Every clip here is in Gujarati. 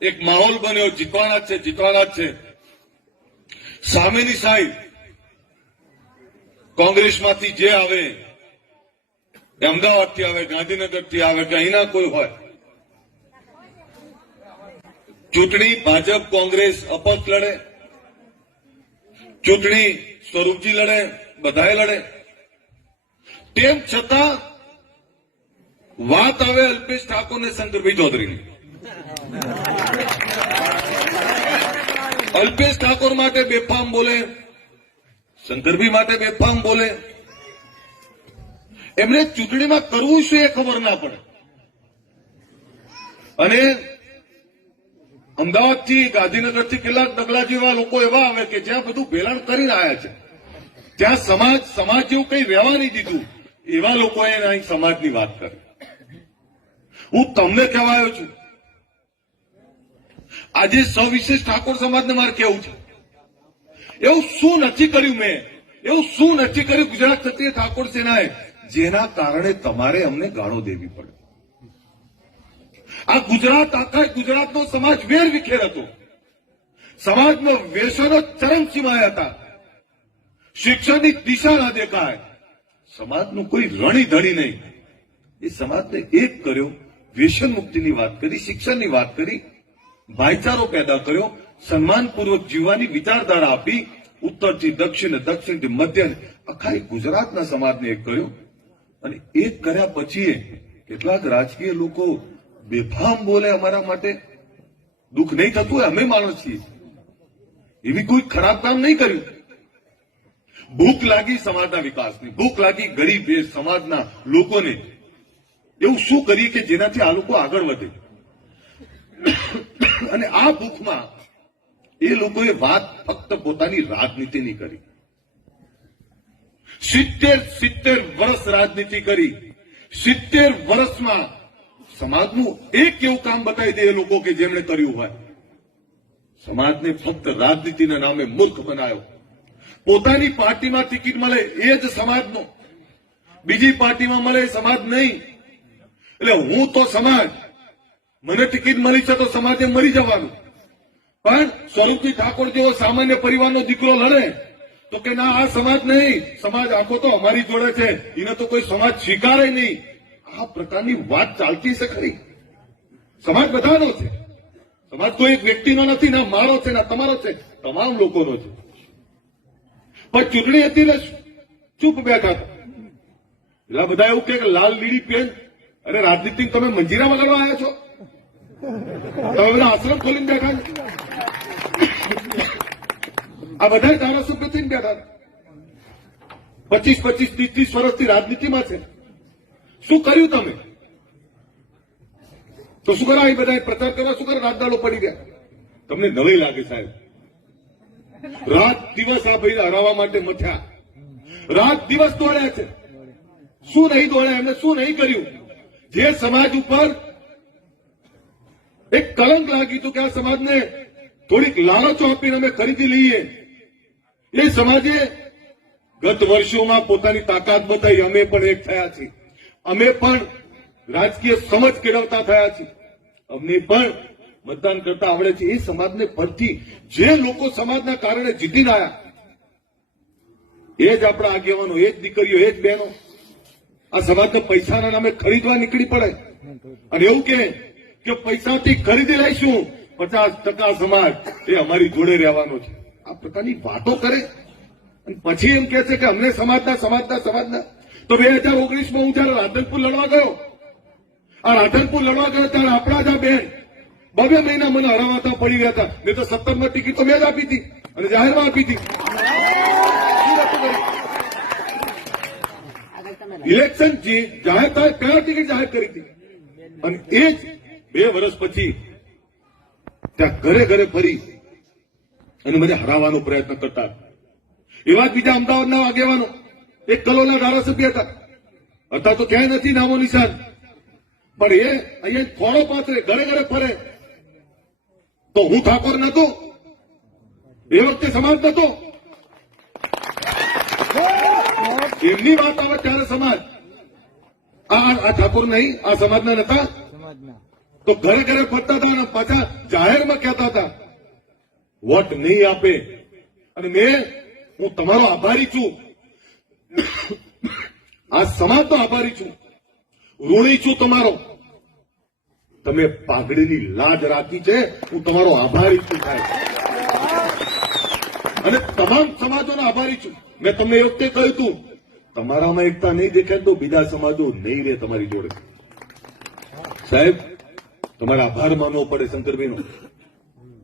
એક માહોલ બન્યો, જીતવાના છે, જીતવાના જ છે. સામેની સાઈડ કોંગ્રેસમાંથી જે આવે, એ અમદાવાદથી આવે, ગાંધીનગરથી આવે, કે અહીંના કોઈ હોય. ચૂંટણી ભાજપ કોંગ્રેસ અપક્ષ લડે, ચૂંટણી સ્વરૂપજી લડે, બધાએ લડે. તેમ છતાં વાત આવે અલ્પેશ ઠાકોર ને શંકરભાઈ ચૌધરીની. અલ્પેશ ઠાકોર માટે બેફામ બોલે શંકરભાઈ માટે બેફામ બોલે. એમને ચૂંટણીમાં કરવું શું એ ખબર ના પડે. અને અમદાવાદથી, ગાંધીનગરથી કેટલાક ડગલા જેવા લોકો એવા આવે કે જ્યાં બધું ભેલાણ કરીને આવ્યા છે. ત્યાં સમાજ સમાજ જેવું કંઈ રહેવા નહીં દીધું. એવા લોકોએ અહીં સમાજની વાત કરી. હું તમને કહેવાયો છું આજે સવિશેષ ઠાકોર સમાજને મારે કેવું છે. એવું શું નથી કર્યું મેં? એવું શું નથી કર્યું? ગુજરાત ક્ષત્રિય ઠાકોર સેનાએ? જેના કારણે તમારે અમને ગાળો દેવી પડે. આ ગુજરાત આખા ગુજરાતનો સમાજ વેર વિખેર હતો. સમાજનો વ્યસનો ચરમસીમાએ હતા. શિક્ષણની દિશા ના દેખાય. સમાજનું કોઈ રણી ધણી નહીં. એ સમાજને એક કર્યો વ્યસન મુક્તિની વાત કરી, શિક્ષણની વાત કરી ભાઈચારો પેદા કર્યો, સન્માનપૂર્વક જીવવાની વિચારધારા આપી, ઉત્તરથી દક્ષિણ, દક્ષિણથી મધ્ય આખા ગુજરાતના સમાજને એક કર્યો. અને એક કર્યા પછી કેટલાક રાજકીય લોકો બેફામ બોલે અમારા માટે. દુઃખ નહીં થતું હોય, અમે માણસ છીએ. એવી કોઈ ખરાબ કામ નહીં કર્યું. ભૂખ લાગી સમાજના વિકાસની, ભૂખ લાગી ગરીબ એ સમાજના લોકોને. એવું શું કરીએ કે જેનાથી આ લોકો આગળ વધે? અને આ ભૂખમાં એ લોકોએ વાત ફક્ત પોતાની રાજનીતિની કરી. સિત્તેર સિત્તેર વર્ષ રાજનીતિ કરી. સિત્તેર વર્ષમાં સમાજનું એક એવું કામ બતાવી દે એ લોકો કે જેમણે કર્યું હોય. સમાજને ફક્ત રાજનીતિના નામે મૂર્ખ બનાવ્યો પોતાની પાર્ટીમાં ટિકિટ મળે એ જ સમાજનો. બીજી પાર્ટીમાં મળે સમાજ નહીં. એટલે હું તો સમાજ મને ટિકિટ મળી છે તો સમાજે મરી જવાનું. પણ સ્વરૂપજી ઠાકોર જેવો સામાન્ય પરિવારનો દીકરો લડે, તો કે ના, આ સમાજ નહીં. સમાજ આખો તો અમારી જોડે છે. એને તો કોઈ સમાજ સ્વીકારે નહીં. આ પ્રકારની વાત ચાલતી છે ખરી. સમાજ બધાનો છે. સમાજ કોઈ એક વ્યક્તિનો નથી, ના મારો છે, ના તમારો છે. તમામ લોકોનો છે. પણ ચૂંટણી હતી ને, ચૂપ બેઠા હતા. બધા એવું કે લાલ, લીલી, પેન. અરે રાજનીતિ તમે મંજીરા વગાડવા આવ્યા છો? તમે આશ્રમ ખોલીને બેઠા આ બધા ધારાસભ્ય થઈને બેઠા પચીસ પચીસ, ત્રીસ ત્રીસ વર્ષથી રાજનીતિમાં છે. શું કર્યું તમે? તો શું કરા એ બધા પ્રચાર કરવા શું કરે? રાજદાડો પડી ગયા તમને નવી લાગે સાહેબ. રાત દિવસ આ ભાઈ હરાવવા માટે મથ્યા. રાત દિવસ દોડ્યા છે. શું નહીં દોડ્યા? એમને શું નહીં કર્યું? જે સમાજ ઉપર એક કલંક લાગી હતું કે આ સમાજને થોડીક લાલચો આપીને અમે ખરીદી લઈએ. એ સમાજે ગત વર્ષોમાં પોતાની તાકાત બતાવી અમે પણ એક થયા છીએ. અમે પણ રાજકીય સમજ કેળવતા થયા છીએ. અમને પણ મતદાન કરતા આવડે છે. એ સમાજને ફરતી જે લોકો સમાજના કારણે જીતીને આવ્યા, એ જ આપણા આગેવાનો, એ જ દીકરીઓ, એ જ બહેનો. આ સમાજને પૈસાના નામે ખરીદવા નીકળી પડે. અને એવું કે કે પૈસાથી ખરીદી લઈશું. પચાસ ટકા સમાજ એ અમારી જોડે રહેવાનો છે. આ પ્રકારની વાતો કરે. અને પછી એમ કે છે કે અમને સમાજના સમાજના સમાજના. તો બે હજાર ઓગણીસમાં હું જયારે રાધનપુર લડવા ગયો આ રાધનપુર લડવા ગયો ત્યારે આપણા જ આ બેન બબે મહિના મને હરાવાતા પડી ગયા હતા. મેં તો સત્તરમાં ટિકિટ તો મેં જ આપી હતી અને જાહેરમાં આપી હતી. ઇલેક્શન જાહેર થાય કયા ટિકિટ જાહેર કરી હતી? અને એ જ બે વર્ષ પછી ત્યાં ઘરે ઘરે ફરી અને મને હરાવવાનો પ્રયત્ન કરતા એવા જ બીજા અમદાવાદના આગેવાનો, એક કલોના ધારાસભ્ય હતા. હતા તો ક્યાંય નથી નામો નિશાન. પણ એ અહીંયા ખોળો પાથરે ઘરે ઘરે ફરે. તો હું ઠાકોર નતો એ વખતે સમાજ નતો એમની વાત આવે ત્યારે સમાજ. આ ઠાકોર નહીં, આ સમાજના નતા. સમાજના. તો ઘરે ઘરે ફરતા હતા અને પાછા જાહેરમાં કહેતા હતા, વોટ નહીં આપે. અને મેં, હું તમારો આભારી છું. આ સમાજનો આભારી છું. ઋણી છું તમારો. તમે પાઘડીની લાજ રાખી છે, હું તમારો આભારી છું સાહેબ. અને તમામ સમાજોનો આભારી છું. મેં તમને એ વખતે કહ્યું હતું, તમારામાં એકતા નહીં દેખાય તો બીજા સમાજો નહીં રહે તમારી જોડે. સાહેબ તમારે આભાર માનવો પડે શંકરભાઈનો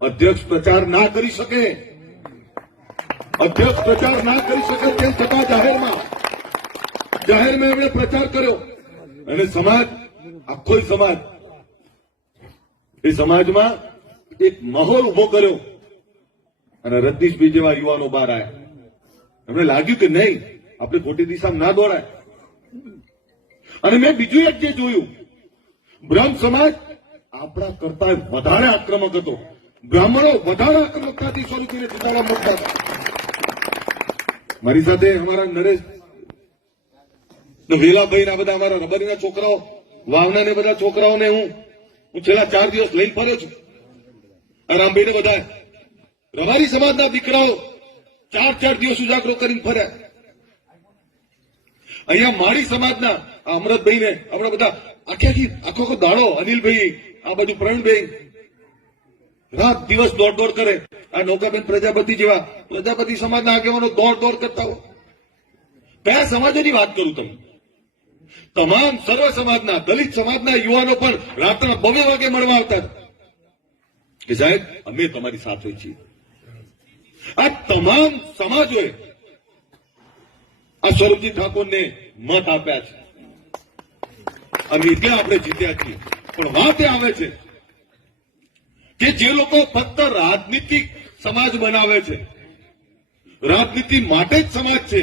અધ્યક્ષ પ્રચાર ના કરી શકે. અધ્યક્ષ પ્રચાર ના કરી શકે તેમ છતાં જાહેરમાં જાહેરમાં એમણે પ્રચાર કર્યો. અને સમાજ, આખો સમાજ, એ સમાજમાં એક માહોલ ઊભો કર્યો. અને રજનીશભાઈ જેવા યુવાનો બહાર આવ્યા એમને લાગ્યું કે નહીં, આપણે ખોટી દિશામાં ના દોડાય. અને મેં બીજું એક જે જોયું. બ્રહ્મ સમાજ આપણા કરતા વધારે આક્રમક હતો. બ્રાહ્મણો વધારે આક્રમકતાથી સ્વરૂપીને ચૂંટાડા મળતા મારી સાથે અમારા નરેશ વેલાભાઈ ના બધા અમારા રબરીના છોકરાઓ વાવના ને બધા છોકરાઓને હું હું છેલ્લા ચાર દિવસ લઈને ફર્યો છું. રામભાઈ ને બધા રબારી સમાજના દીકરાઓ ચાર ચાર દિવસ ઉજાગરો કરીને ફર્યા. અહીંયા માળી સમાજના આ અમરતભાઈ ને આપણા બધા આખી આખો આખો દાડો અનિલભાઈ આ બાજુ પ્રવીણભાઈ રાત દિવસ દોડ દોડ કરે. આ નૌકાબેન પ્રજાપતિ જેવા પ્રજાપતિ સમાજના આગેવાનો દોડ દોડ કરતા હોય. કયા સમાજોની વાત કરું તમે તમામ સર્વ સમાજના, દલિત સમાજના યુવાનો પણ રાતના બબે વાગે મળવા આવતા કે સાહેબ, અમે તમારી સાથે છીએ. આ તમામ સમાજોએ આ સ્વરૂપજી ઠાકોરને મત આપ્યા છે. અને એટલે આપણે જીત્યા છીએ. પણ વાત આવે છે કે જે લોકો ફક્ત રાજનીતિક સમાજ બનાવે છે, રાજનીતિ માટે જ સમાજ છે,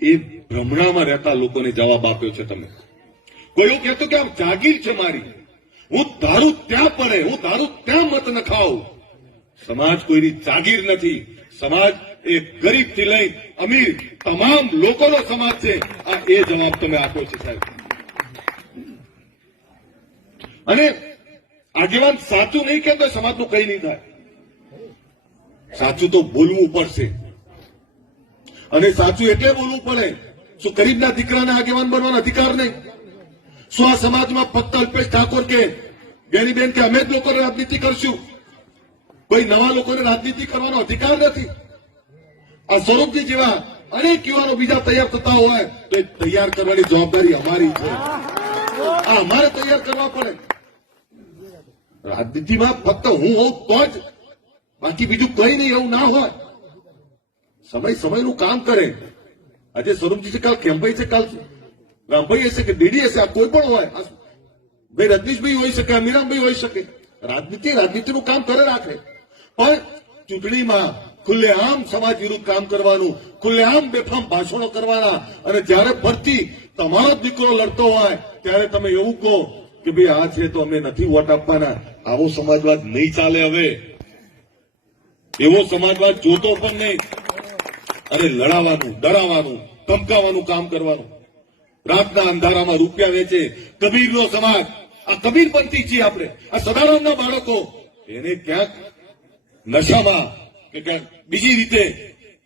એ ભ્રમણામાં રહેતા લોકોને જવાબ આપ્યો છે તમે. કોઈ એવું કહેતો કે આમ જાગીર છે મારી, હું તારું ત્યાં પડે, હું તારું ત્યાં મત ન સમાજ કોઈની જાગીર નથી. સમાજ એ ગરીબથી લઈ અમીર, તમામ લોકોનો સમાજ છે. આ એ જવાબ તમે આપ્યો છે સાહેબ. અને આગેવાન સાચું નહીં કહેતો સમાજનું કઈ નહીં થાય. સાચું તો બોલવું પડશે. અને સાચું એટલે બોલવું પડે શું ગરીબના દીકરાને આગેવાન બનવાનો અધિકાર નહીં? શું આ સમાજમાં ફક્ત અલ્પેશ ઠાકોર કે ગેરીબેન કે અમે જ લોકોને રાજનીતિ કરશું? કોઈ નવા લોકોને રાજનીતિ કરવાનો અધિકાર નથી. આ સ્વરૂપજી જેવા અનેક યુવાનો બીજા તૈયાર થતા હોય તો એ તૈયાર કરવાની જવાબદારી અમારી છે. આ અમારે તૈયાર કરવા પડે. રાજનીતિમાં ફક્ત હું હોઉં તો જ બાકી બીજું કઈ નહીં, એવું ના હોય. સમય સમયનું કામ કરે. આજે સ્વરૂપજી છે, કાલ કેમ્ભાઈ છે, કાલ રામભાઈ હશે કે ડીડી હશે આ કોઈ પણ હોય. ભાઈ રજનીશભાઈ હોઈ શકે, અમીરામભાઈ હોઈ શકે. રાજનીતિ રાજનીતિનું કામ કરે રાખે. પણ ચૂંટણીમાં ખુલ્લેઆમ સમાજ વિરુદ્ધ કામ કરવાનું, ખુલ્લેઆમ બેફામ ભાષણો કરવાના અને જ્યારે ફરતી તમારો દીકરો લડતો હોય, ત્યારે તમે એવું કહો કે ભાઈ આ છે તો અમે નથી વોટ આપવાના. આવો સમાજવાદ નહીં ચાલે હવે. એવો સમાજવાદ જોતો પણ નહીં. અને લડાવાનું, ડરાવાનું, ધમકાવાનું કામ કરવાનું. રાતના અંધારામાં રૂપિયા વેચે. કબીરનો સમાજ. આ કબીરપંથી છીએ આપણે. આ સદારામના બાળકો. એને ક્યાંક નશામાં કે ક્યાંક બીજી રીતે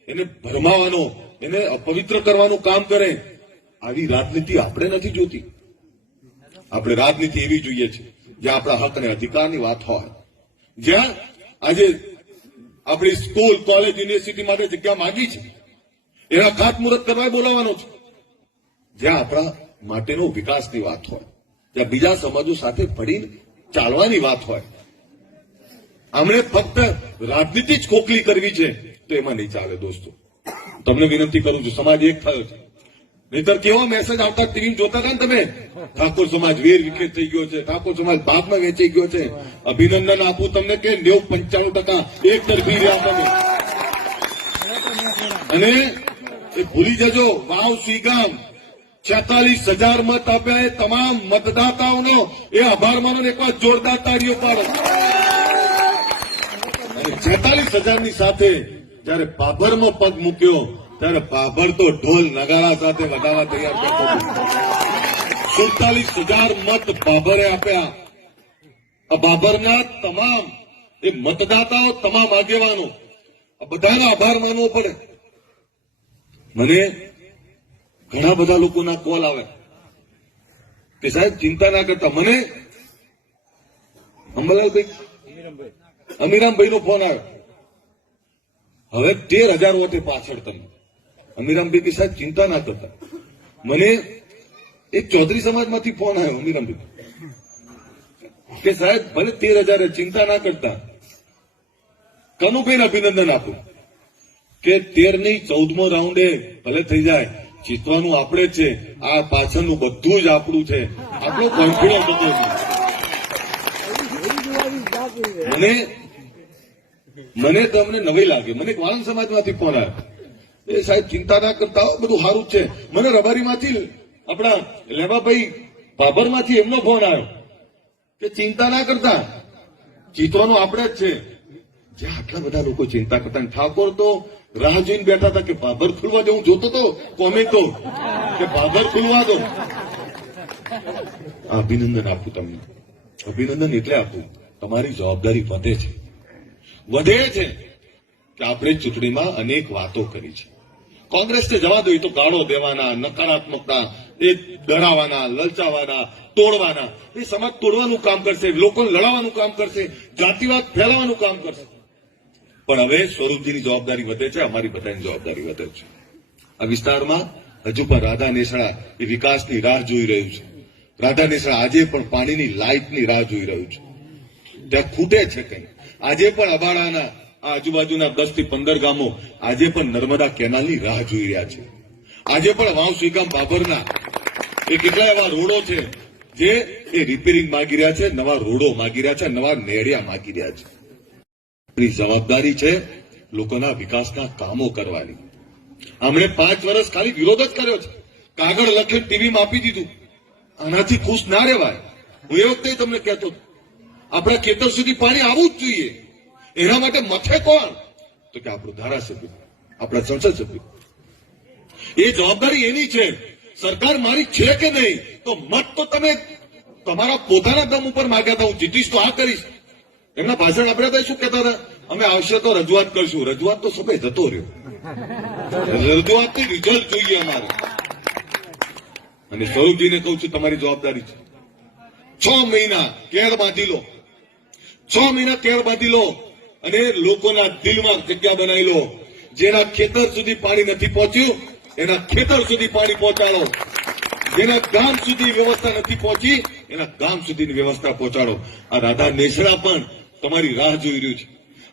એને ભરમાવાનો, એને અપવિત્ર કરવાનું કામ કરે. આવી રાજનીતિ આપણે નથી જોતી. આપણે રાજનીતિ એવી જોઈએ છે. જ્યાં આપણા હક અને અધિકારની વાત હોય. જ્યાં આજે આપણી સ્કૂલ, કોલેજ, યુનિવર્સિટી માટે જગ્યા માંગી છે. એના ખાતમુહૂર્ત કરવા બોલાવવાનો છે. જ્યાં આપણા માટેનો વિકાસની વાત હોય. જ્યાં બીજા સમાજો સાથે ભળીને ચાલવાની વાત હોય. આમણે ફક્ત રાજનીતિ જ ખોખલી કરવી છે તો એમાં નહીં ચાલે દોસ્તો. તમને વિનંતી કરું છું, સમાજ એક થયો છે. નહીતર કેવો મેસેજ આવતા ટીવી જોતા હતા ને તમે? ઠાકોર સમાજ વેર વિખેર થઈ ગયો છે. ઠાકોર સમાજ ભાગમાં વેચાઈ ગયો છે. અભિનંદન આપું તમને કે નેવું પંચાણું ટકા એક તરફી રહ્યા અને એ ભૂલી જજો, વાવ સુઈગામ છેતાલીસ હજાર મત આપ્યા એ તમામ મતદાતાઓનો. એ આભાર માનો એક એકવાર જોરદાર તાળીઓ પાડો. છેતાલીસ હજારની સાથે જયારે બાબરમાં પગ મૂક્યો ત્યારે બાબર તો ઢોલ નગારા સાથે વધારા તૈયાર કરતો સુડતાલીસ હજાર મત બાબરે આપ્યા. આ બાબરના તમામ, એ મતદાતાઓ તમામ આગેવાનો બધાનો આભાર માનવો પડે. મને ઘણા બધા લોકોના કોલ આવે. કે સાહેબ, ચિંતા ના કરતા. મને અંબલાલભાઈ, અમીરામભાઈ નો ફોન આવ્યો. હવે તેર હજાર વોટે પાછળ તમે. અમીરામભાઈ કે સાહેબ ચિંતા ના કરતા. મને એક ચૌધરી સમાજમાંથી ફોન આવ્યો અમીરામભાઈ કે સાહેબ, ભલે તેર હજાર ચિંતા ના કરતા. કનુભાઈને અભિનંદન આપું. કે તેરની ચૌદમો રાઉન્ડે ભલે થઈ જાય, જીતવાનું આપણે જ છે. આ પાછળનું બધું જ આપણું છે. આપણો કોન્ફિડન્સ બધો છે મને મને તો અમને નવી લાગે. મને વાળંદ સમાજમાંથી ફોન આવ્યો. એ સાહેબ ચિંતા ના કરતા બધું સારું જ છે. મને રબારીમાંથી આપણા લેવાભાઈ બાબરમાંથી એમનો ફોન આવ્યો કે ચિંતા ના કરતા. જીતવાનું આપણે જ છે. જ્યાં આટલા બધા લોકો ચિંતા કરતા ઠાકોર તો રાહ જોઈને બેઠા હતા કે બાબર ખુલવા દે જોતો તો કોમેન્ટો કે બાબર ખુલવા દો. અભિનંદન આપું તમને. અભિનંદન એટલે આપું, તમારી જવાબદારી વધે છે. વધે છે કે આપણે ચૂંટણીમાં અનેક વાતો કરી છે. કોંગ્રેસને જવા દો તો ગાળો દેવાના નકારાત્મકતા એ ડરાવાના, લલચાવાના, તોડવાના. એ સમાજ તોડવાનું કામ કરશે, લોકોને લડાવવાનું કામ કરશે, જાતિવાદ ફેલાવાનું કામ કરશે. પણ હવે સ્વરૂપજીની જવાબદારી વધે છે, અમારી બધાની જવાબદારી વધે છે. આ વિસ્તારમાં હજુ પણ રાધા નેસડા એ વિકાસની રાહ જોઈ રહ્યું છે. રાધા નેસડા આજે પણ પાણીની લાઇટની રાહ જોઈ રહ્યું છે. ત્યાં ખૂટે છે કંઈ. આજે પણ અબાડાના આજુબાજુના દસથી પંદર ગામો આજે પણ નર્મદા કેનાલની રાહ જોઈ રહ્યા છે. આજે પણ વાવ શ્રીકામ બાબરના એ કેટલા એવા રોડો છે જે એ રિપેરિંગ માગી રહ્યા છે, નવા રોડો માગી રહ્યા છે, નવા નેડિયા માગી રહ્યા છે. આપણી જવાબદારી છે લોકોના વિકાસના કામો કરવાની. આમણે પાંચ વર્ષ ખાલી વિરોધ જ કર્યો છે. કાગળ લખીને ટીવીમાં આપી દીધું. આનાથી ખુશ ના રહેવાય. હું એ વખતે તમને કહેતો હતો. આપણા ખેતર સુધી પાણી આવવું જ જોઈએ. એના માટે મથે કોણ? તો કે આપણું ધારાસભ્ય, આપણા સંસદ સભ્ય. એ જવાબદારી એની છે, સરકાર મારી છે કે નહીં? તો મત તો તમે તમારા પોતાના દમ ઉપર માગ્યા હતા, હું જીતીશ તો આ કરીશ. એમના ભાષણ આપણે તો શું કહેતા હતા? અમે આવશે તો રજૂઆત કરશું. રજૂઆત તો સમય જતો રહ્યો. રજૂઆતની રિઝલ્ટ જોઈએ અમારે. અને સૌજીને કહું છું, તમારી જવાબદારી છે. છ મહિના કેર બાંધી લો. છ મહિના કેર બાંધી લો. અને લોકોના દિલમાં જગ્યા બનાવી લો જેના ખેતર સુધી પાણી નથી પહોંચ્યું, એના ખેતર સુધી પાણી પહોંચાડો. જેના ગામ સુધી વ્યવસ્થા નથી પહોંચી, એના ગામ સુધીની વ્યવસ્થા પહોંચાડો. આ રાધા નેસરા પણ તમારી રાહ જોઈ રહ્યું છે.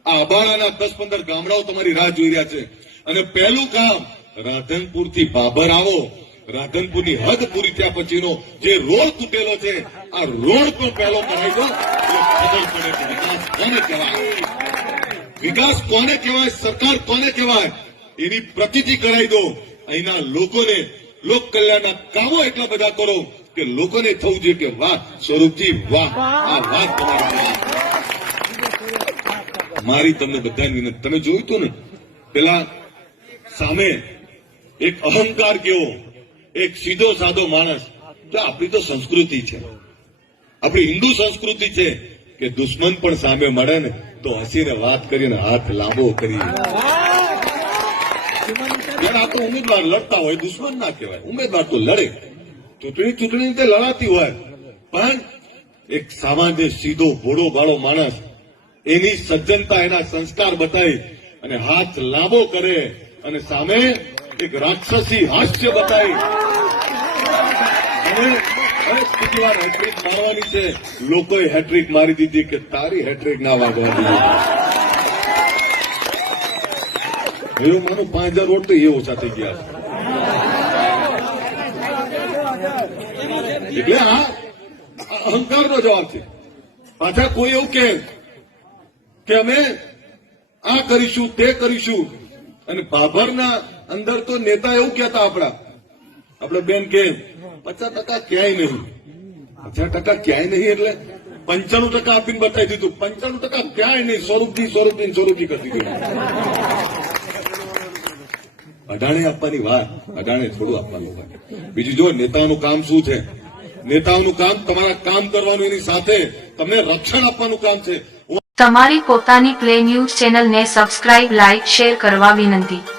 આ અબાળાના દસ પંદર ગામડાઓ તમારી રાહ જોઈ રહ્યા છે. અને પહેલું કામ રાધનપુરથી બાબર આવો. રાધનપુરની હદ પૂરી થયા પછીનો જે રોડ તૂટેલો છે, આ રોડ પણ પહેલો કરાવી દો વિકાસ કોને કહેવાય? સરકાર કોને કહેવાય? એની પ્રતિતિ કરાવી દો. અહીંના લોકોને લોક કલ્યાણના કામો એટલા બધા કરો કે લોકોને થવું જોઈએ કે વાહ સ્વરૂપજી વાહ. આ વાત તમારા મારી તમને બધાની વિનંતી. તમે જોયું હતું ને? પેલા સામે એક અહંકાર કેવો? એક સીધો સાધો માણસ. તો આપણી તો સંસ્કૃતિ છે. આપણી હિન્દુ સંસ્કૃતિ છે. કે દુશ્મન પણ સામે મળે ને, તો હસીને વાત કરીને હાથ લાંબો કરી. આ તો ઉમેદવાર લડતા હોય, દુશ્મન ના કહેવાય. ઉમેદવાર તો લડે. ચૂંટણી ચૂંટણી રીતે લડાતી હોય. પણ એક સામાન્ય સીધો ભોળો ભાળો માણસ એની સજ્જનતા, એના સંસ્કાર બતાવી અને હાથ લાંબો કરે અને સામે એક રાક્ષસી હાસ્ય બતાવી. અને વાર હેટ્રિક મારવાની છે. લોકોએ હેટ્રિક મારી દીધી કે તારી હેટ્રિક ના વાગવાની. એવું માનું પાંચ હજાર વોટ તો એ ઓછા થઈ ગયા. એટલે આ અહંકારનો જવાબ છે. પાછા કોઈ એવું કે અમે આ કરીશું, તે કરીશું. અને ભાભરના અંદર તો નેતા એવું કહેતા આપણા. આપણે બેન કે, પચાસ ટકા ક્યાંય નહીં. પચાસ ટકા ક્યાંય નહીં એટલે પંચાણું ટકા આપીને બતાવી દીધું. પંચાણું ટકા ક્યાંય નહીં. સ્વરૂપજી સ્વરૂપજી સ્વરૂપજી કરી દીધું. અઢાણે આપવાની વાત. અઢાણે થોડું આપવાનું હોય. બીજું જો, નેતાઓનું કામ શું છે? નેતાઓનું કામ, તમારા કામ કરવાનું એની સાથે તમને રક્ષણ આપવાનું કામ છે. તમારી પોતાની પ્લે ન્યૂઝ ચેનલને સબસ્ક્રાઇબ લાઇક શેર કરવા વિનંતી.